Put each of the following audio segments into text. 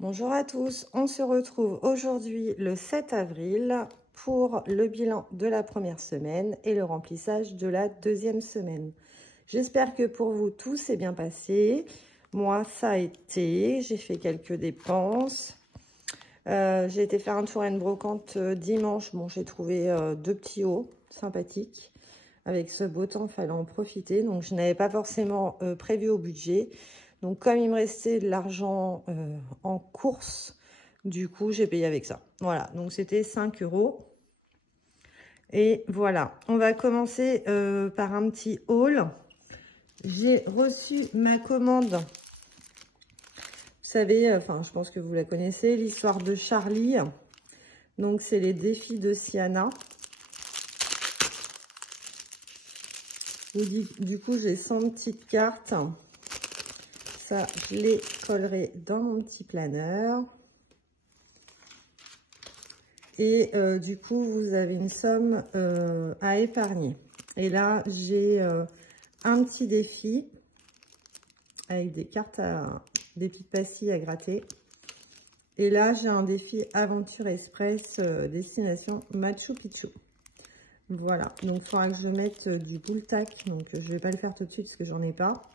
Bonjour à tous, on se retrouve aujourd'hui le 7 avril pour le bilan de la première semaine et le remplissage de la deuxième semaine. J'espère que pour vous tout s'est bien passé. Moi ça a été, j'ai fait quelques dépenses. J'ai été faire un tour à une brocante dimanche. Bon, j'ai trouvé deux petits hauts sympathiques. Avec ce beau temps, il fallait en profiter. Donc je n'avais pas forcément prévu au budget. Donc, comme il me restait de l'argent en course, du coup, j'ai payé avec ça. Voilà, donc c'était 5 €. Et voilà, on va commencer par un petit haul. J'ai reçu ma commande. Vous savez, enfin, je pense que vous la connaissez, l'histoire de Charlie. Donc, c'est les défis de Siana. Du coup, j'ai 100 petites cartes. Ça, je les collerai dans mon petit planeur. Et du coup, vous avez une somme à épargner. Et là, j'ai un petit défi avec des cartes, des petites pastilles à gratter. Et là, j'ai un défi Aventure Express destination Machu Picchu. Voilà, donc il faudra que je mette du boule tack. Donc, je ne vais pas le faire tout de suite parce que j'en ai pas.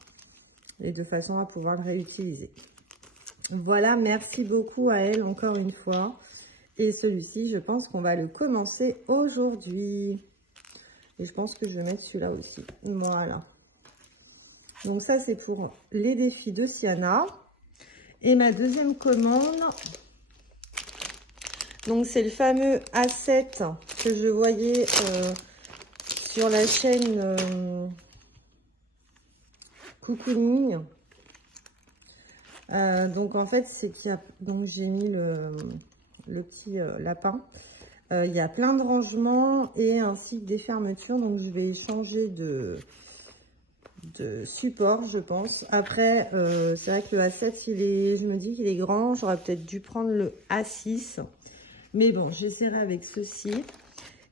Et de façon à pouvoir le réutiliser. Voilà, merci beaucoup à elle encore une fois. Et celui-ci, je pense qu'on va le commencer aujourd'hui. Et je pense que je vais mettre celui-là aussi. Voilà. Donc ça, c'est pour les défis de Siana. Et ma deuxième commande, donc c'est le fameux A7 que je voyais sur la chaîne Cocooning. Donc en fait, c'est qu'il y a... Donc j'ai mis le petit lapin. Il y a plein de rangements et ainsi que des fermetures. Donc, je vais changer de support, je pense. Après, c'est vrai que le A7, je me dis qu'il est grand. J'aurais peut-être dû prendre le A6. Mais bon, j'essaierai avec ceci.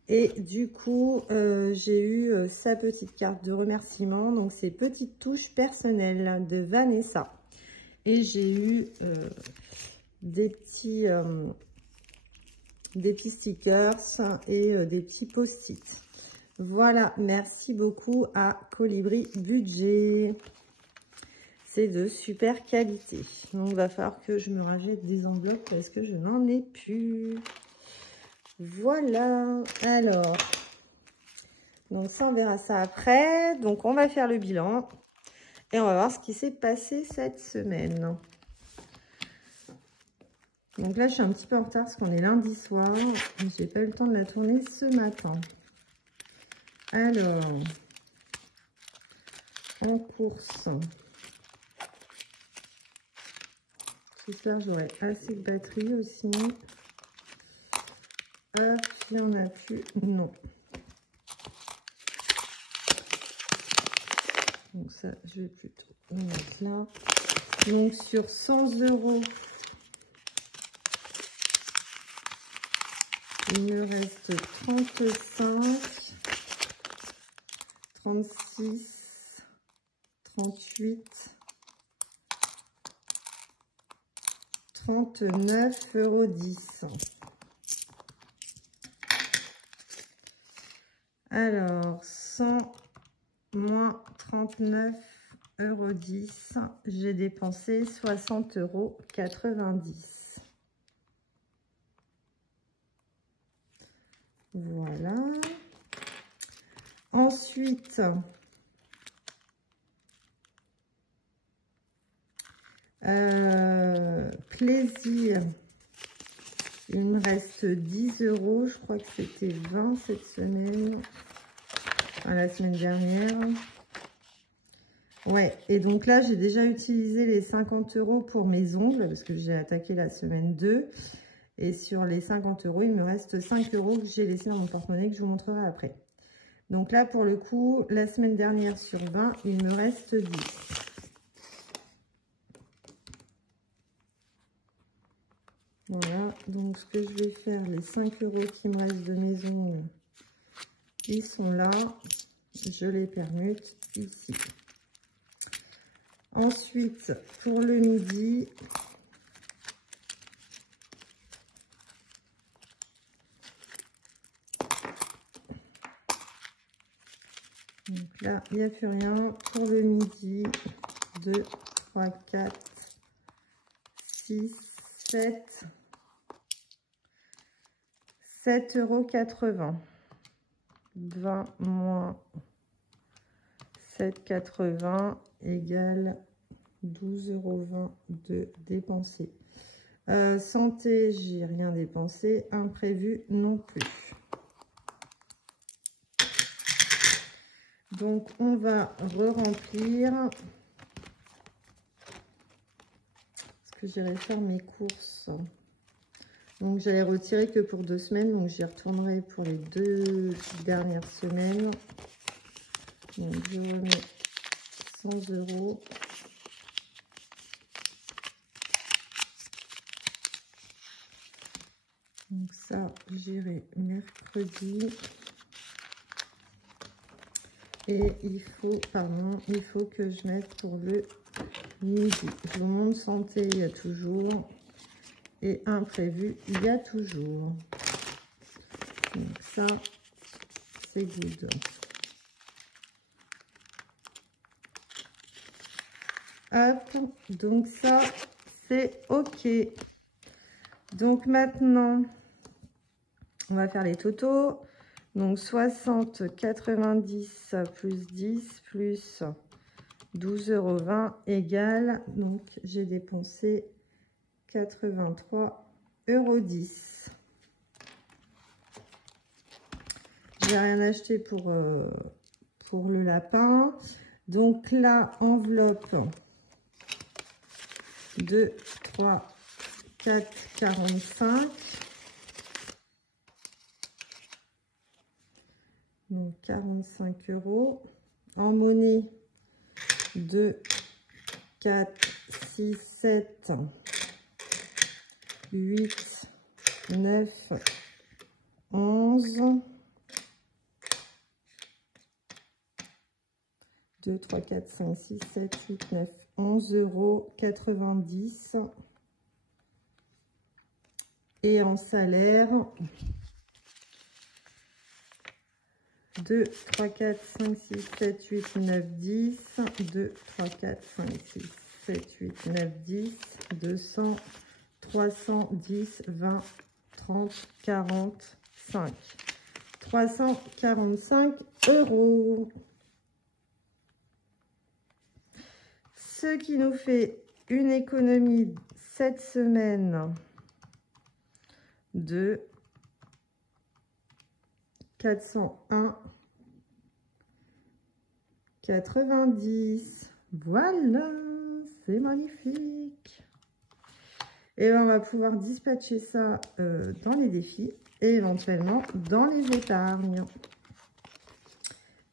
Et du coup, j'ai eu sa petite carte de remerciement. Donc, c'est Petites touches personnelles de Vanessa. Et j'ai eu des petits stickers et des petits post-it. Voilà, merci beaucoup à Colibri Budget. C'est de super qualité. Donc, il va falloir que je me rajoute des enveloppes parce que je n'en ai plus. Voilà. Alors, donc ça, on verra ça après. Donc, on va faire le bilan et on va voir ce qui s'est passé cette semaine. Donc là, je suis un petit peu en retard parce qu'on est lundi soir. J'ai pas eu le temps de la tourner ce matin. Alors, en course, j'espère que j'aurai assez de batterie aussi. Hop, il n'y en a plus. Non. Donc ça, je vais plutôt le mettre là. Donc sur 100 €, il me reste 35, 36, 38, 39,10 €. Alors, 100 moins 39,10 €, j'ai dépensé 60,90 €. Voilà. Ensuite, plaisir, il me reste 10 €. Je crois que c'était 20 cette semaine. Enfin, la semaine dernière. Ouais, et donc là, j'ai déjà utilisé les 50 € pour mes ongles parce que j'ai attaqué la semaine 2. Et sur les 50 €, il me reste 5 € que j'ai laissé dans mon porte-monnaie que je vous montrerai après. Donc là, pour le coup, la semaine dernière sur 20, il me reste 10. Voilà, donc ce que je vais faire, les 5 € qui me restent de mes ongles, ils sont là. Je les permute ici. Ensuite, pour le midi, Là, il n'y a plus rien. Pour le midi, 2, 3, 4, 6, 7. 7,80 €. 20 moins 7,80 égale 12,20 € de dépensés. Santé, j'ai rien dépensé. Imprévu non plus. Donc, on va re-remplir. Parce que j'irai faire mes courses. Donc, j'allais retirer que pour 2 semaines. Donc, j'y retournerai pour les 2 dernières semaines. Donc, je remets 100 €. Donc, ça, j'irai mercredi. Et il faut que je mette pour le midi. Le monde santé, il y a toujours. Et imprévu, il y a toujours. Donc ça, c'est good. Hop, donc ça, c'est OK. Donc maintenant, on va faire les totaux. Donc 60, 90 plus 10 plus 12,20 € égale. Donc j'ai dépensé 83,10 €. J'ai rien acheté pour le lapin. Donc là, enveloppe 2, 3, 4, 45. Donc 45 €. En monnaie, 2, 4, 6, 7, 8, 9, 11. 2, 3, 4, 5, 6, 7, 8, 9, 11,90 €. Et en salaire, 2, 3, 4, 5, 6, 7, 8, 9, 10. 2, 3, 4, 5, 6, 7, 8, 9, 10. 200, 310, 20, 30, 45. 345 €. Ce qui nous fait une économie cette semaine de 401,90 €. Voilà, c'est magnifique. Et on va pouvoir dispatcher ça dans les défis et éventuellement dans les épargnes.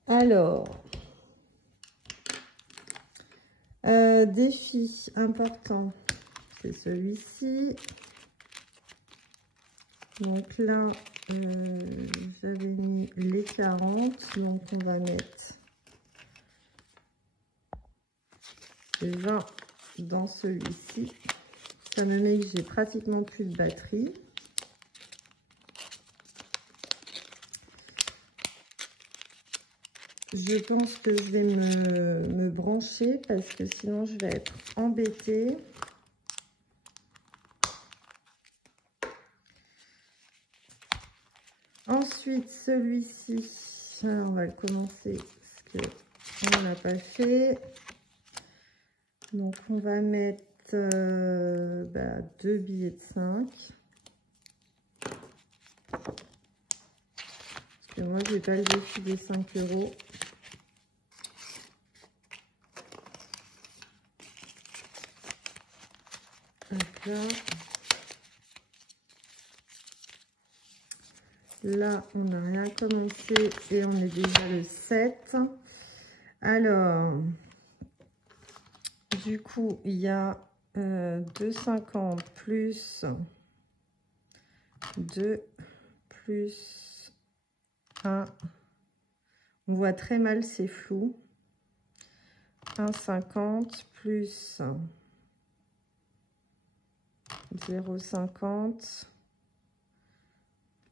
Alors, défi important, c'est celui-ci. Donc là, j'avais mis les 40, donc on va mettre 20 dans celui-ci. Ça me met que j'ai pratiquement plus de batterie. Je pense que je vais me brancher parce que sinon je vais être embêtée. Ensuite, celui-ci, on va le commencer parce qu'on ne l'a pas fait. Donc, on va mettre 2 billets de 5. Parce que moi, je n'ai pas le défi des 5 €. Donc là, on n'a rien commencé et on est déjà le 7. Alors, du coup, il y a 2,50 plus 2 plus 1. On voit très mal, c'est flou. 1,50 plus 0,50.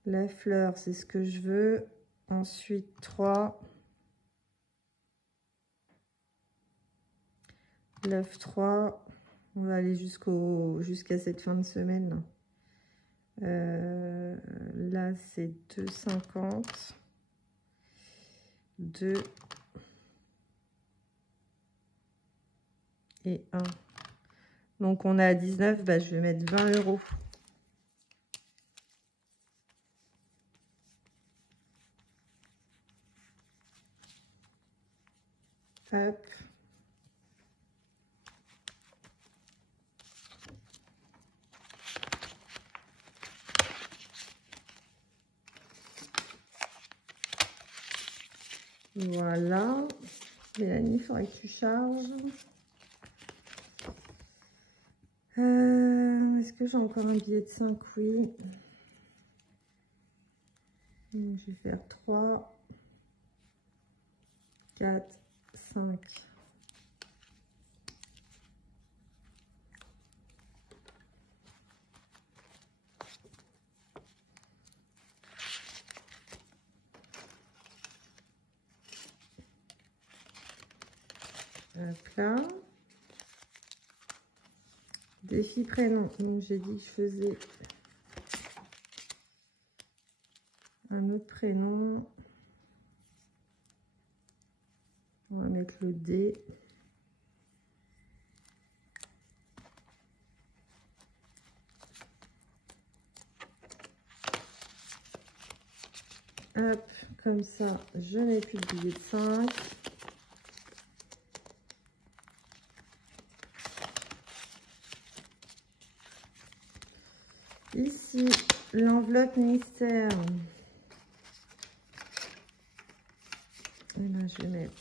La fleur, c'est ce que je veux. Ensuite, 3. 9,3. On va aller jusqu'à cette fin de semaine. Là, c'est 2,50. 2 et 1. Donc, on est à 19. Bah, je vais mettre 20 €. Hop. Voilà. Mélanie, il faudrait que tu charges. Est-ce que j'ai encore un billet de 5? Oui. Je vais faire 3, 4, 5. Hop là. Défi prénom. Donc j'ai dit que je faisais un autre prénom. On va mettre le D. Hop, comme ça, je n'ai plus de billet de 5. Ici, l'enveloppe mystère. Et là, je vais mettre,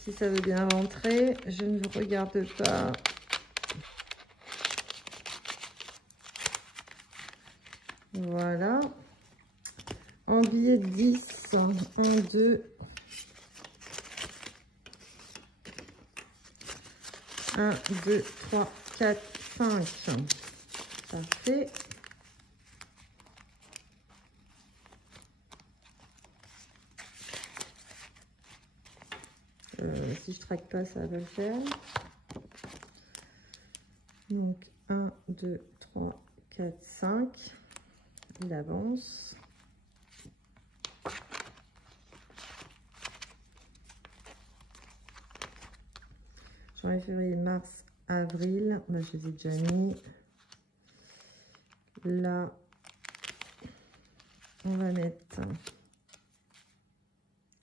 si ça veut bien rentrer, je ne vous regarde pas. Voilà. En billet de 10, 1, 2. 1, 2, 3, 4, 5. Parfait. Si je traque pas, ça va le faire. Donc 1, 2, 3, 4, 5. Il avance. Janvier, février, mars, avril. Bah, je les ai déjà mis. Là, on va mettre...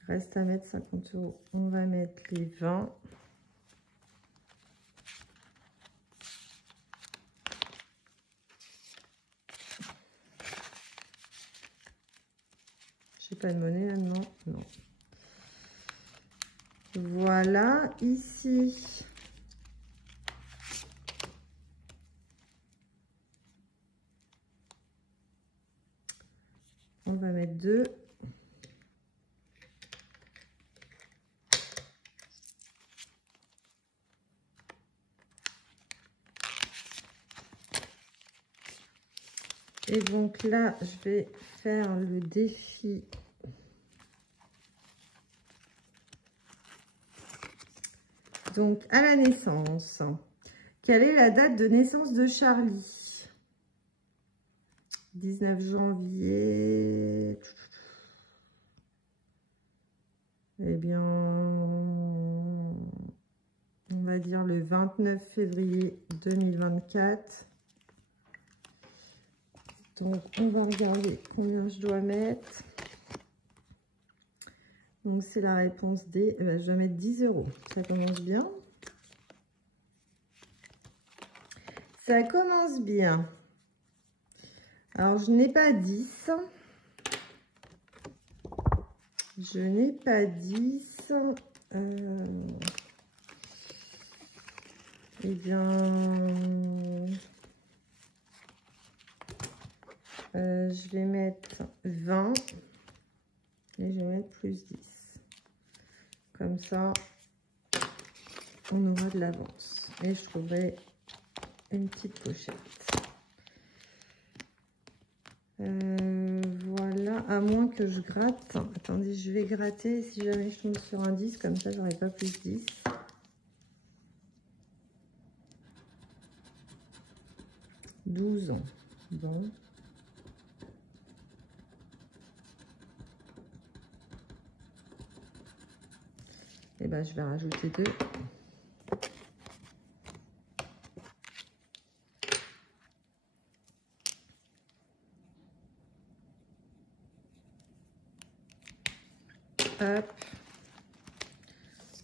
Reste à mettre 50 €. On va mettre les 20. J'ai pas de monnaie là-dedans. Non. Voilà. Ici. On va mettre 2. Et donc là, je vais faire le défi. Donc, à la naissance. Quelle est la date de naissance de Charlie? 19 janvier. Eh bien, on va dire le 29 février 2024. Donc, on va regarder combien je dois mettre. Donc, c'est la réponse D. Eh ben, je dois mettre 10 €. Ça commence bien. Ça commence bien. Alors, je n'ai pas 10. Je n'ai pas 10. Eh bien... je vais mettre 20 et je vais mettre plus 10. Comme ça, on aura de l'avance. Et je trouverai une petite pochette. Voilà, à moins que je gratte. Attendez, je vais gratter. Si jamais je tombe sur un 10, comme ça, j'aurai pas plus 10. « 12 ans. Bon. Et ben, je vais rajouter 2. Hop.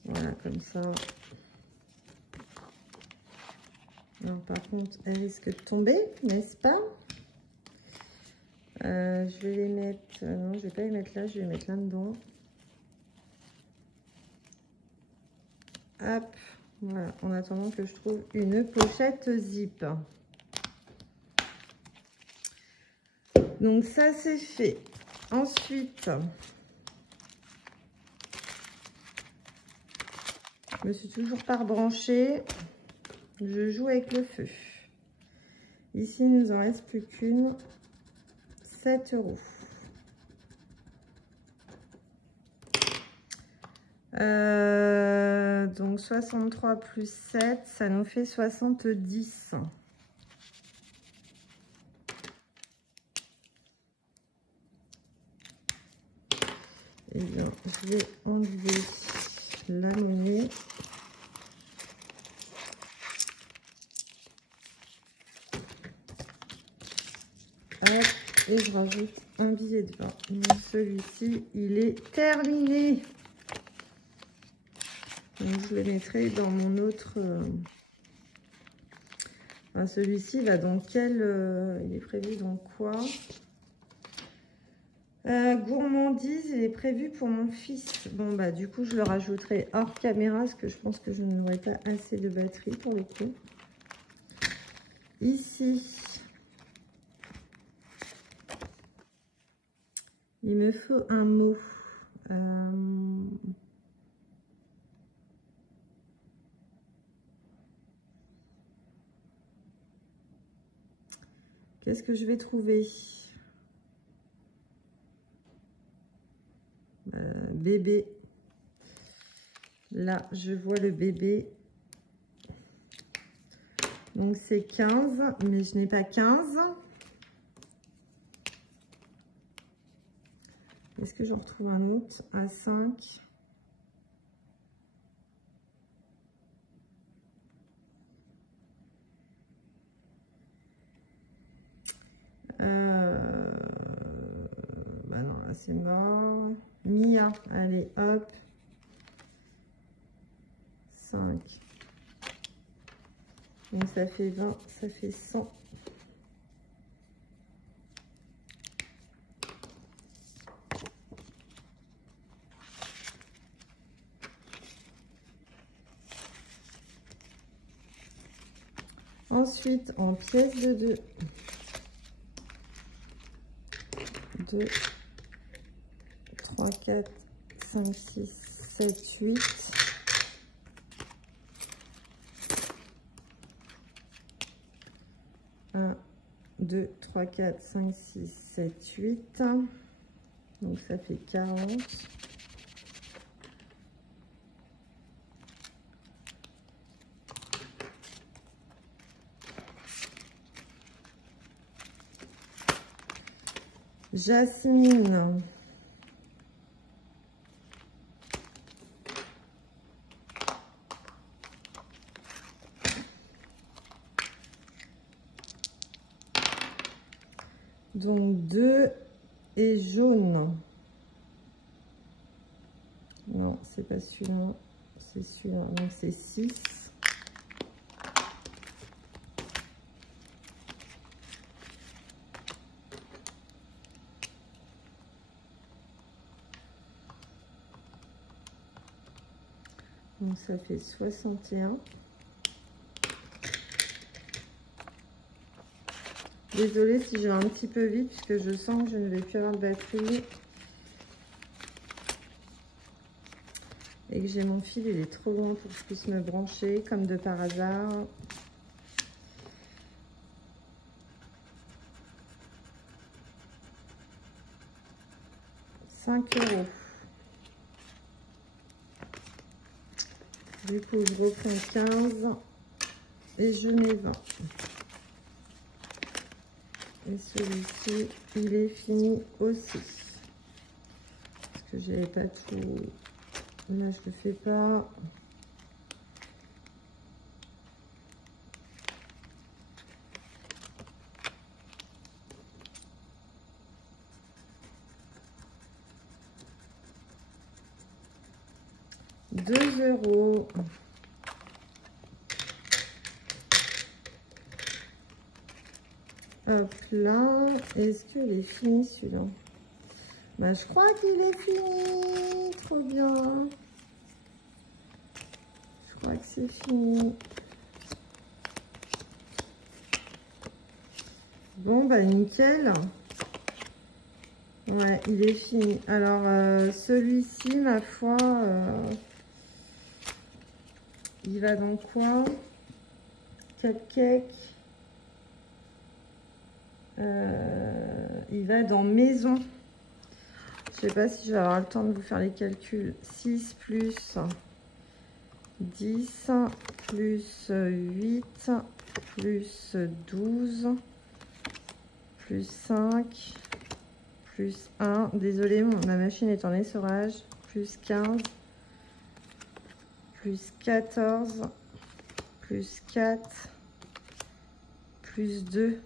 Voilà, comme ça. Alors, par contre, elle risque de tomber, n'est-ce pas? Je vais les mettre... non, je vais pas les mettre là, je vais les mettre là-dedans. Hop. Voilà, en attendant que je trouve une pochette zip. Donc, ça, c'est fait. Ensuite... je me suis toujours pas rebranchée. Je joue avec le feu. Ici, il nous en reste plus qu'une. 7 €. Donc 63 plus 7, ça nous fait 70. Et bien, je vais enlever la monnaie. Hop, et je rajoute un billet de 20. Donc celui-ci, il est terminé. Donc je le mettrai dans mon autre... Enfin, celui-ci va dans quel... il est prévu dans quoi? Gourmandise, il est prévu pour mon fils. Bon, bah du coup, je le rajouterai hors caméra, parce que je pense que je n'aurai pas assez de batterie pour le coup. Ici, il me faut un mot. Qu'est-ce que je vais trouver? Bébé. Là, je vois le bébé. Donc, c'est 15, mais je n'ai pas 15. Est-ce que j'en retrouve un autre à 5? Bah non, là, c'est mort. Mia, allez, hop. 5. Donc, ça fait 20, ça fait 100. Ensuite, en pièces de 2. 2, 3, 4, 5, 6, 7, 8. 1, 2, 3, 4, 5, 6, 7, 8. Donc, ça fait 40. Jasmine. Donc 2 et jaune. Non, c'est pas celui-là. C'est celui-là. Donc c'est 6. Donc ça fait 61. Désolée si je vais un petit peu vite puisque je sens que je ne vais plus avoir de batterie. Et que j'ai mon fil, il est trop loin pour que je puisse me brancher comme de par hasard. 5 €. Du coup, je reprends 15 et je mets 20. Et celui-ci, il est fini aussi. Parce que j'avais pas tout... Là, je le fais pas. €2. Hop là. Est-ce qu'il est fini celui-là? Bah, je crois qu'il est fini. Trop bien. Je crois que c'est fini. Bon, bah nickel. Ouais, il est fini. Alors, celui-ci, ma foi, il va dans quoi? Cupcake. Il va dans maison. Je sais pas si je vais avoir le temps de vous faire les calculs. 6 plus 10 plus 8 plus 12 plus 5 plus 1. Désolée, ma machine est en essorage. Plus 15 plus 14 plus 4 plus 2.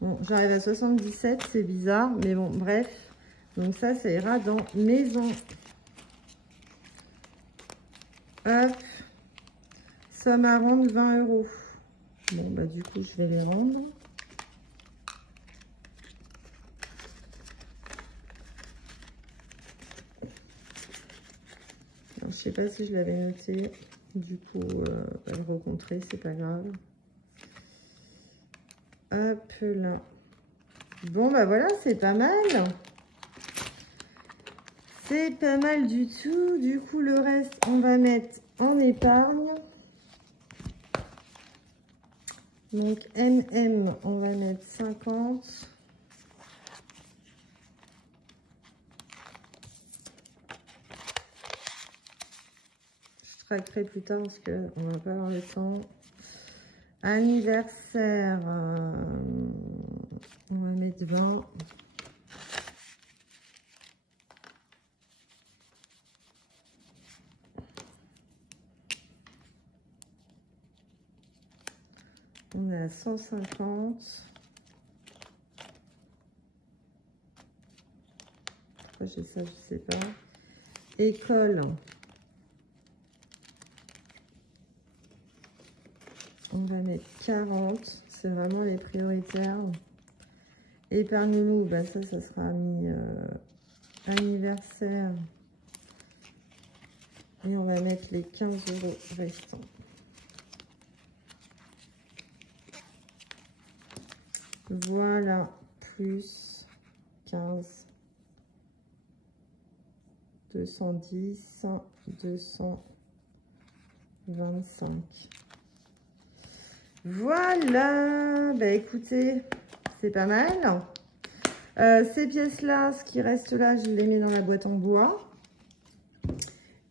Bon, j'arrive à 77, c'est bizarre, mais bon, bref. Donc ça ira dans maison. Hop. Somme à rendre 20 €. Bon, bah du coup, je vais les rendre. Alors, je sais pas si je l'avais noté. Du coup, bah, le recompter, c'est pas grave. Hop là. Bon, bah voilà, c'est pas mal. C'est pas mal du tout. Du coup, le reste, on va mettre en épargne. Donc, on va mettre 50. Je traquerai plus tard parce qu'on va pas avoir le temps. Anniversaire, on va mettre 20. On est à 150. Pourquoi j'ai ça, je sais pas. École. On va mettre 40. C'est vraiment les prioritaires. Épargne-nous, bah ça sera mis anniversaire. Et on va mettre les 15 € restants. Voilà, plus 15, 210, 225. Voilà, bah écoutez, c'est pas mal. Ces pièces-là, ce qui reste là, je les mets dans la boîte en bois.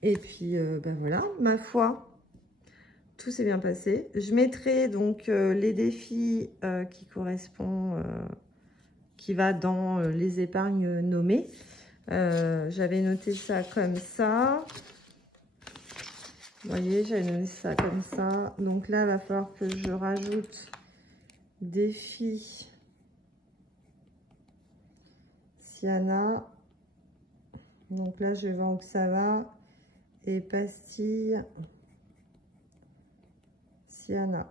Et puis, bah voilà, ma foi. Tout s'est bien passé. Je mettrai donc les défis qui correspondent, qui va dans les épargnes nommées. J'avais noté ça comme ça. Vous voyez, j'avais noté ça comme ça. Donc là, il va falloir que je rajoute défis Siana. Donc là, je vais voir où ça va. Et pastilles Siana.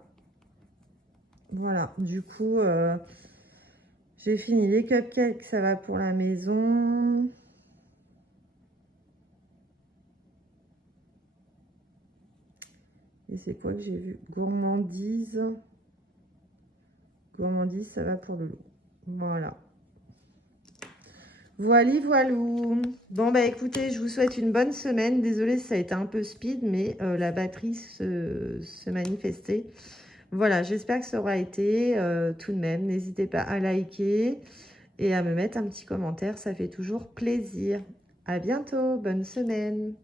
Voilà, du coup, j'ai fini les cupcakes, ça va pour la maison. Et c'est quoi que j'ai vu? Gourmandise. Gourmandise, ça va pour le loup. Voilà. Voilou. Bon, bah écoutez, je vous souhaite une bonne semaine. Désolée si ça a été un peu speed, mais la batterie se manifestait. Voilà, j'espère que ça aura été tout de même. N'hésitez pas à liker et à me mettre un petit commentaire. Ça fait toujours plaisir. À bientôt. Bonne semaine.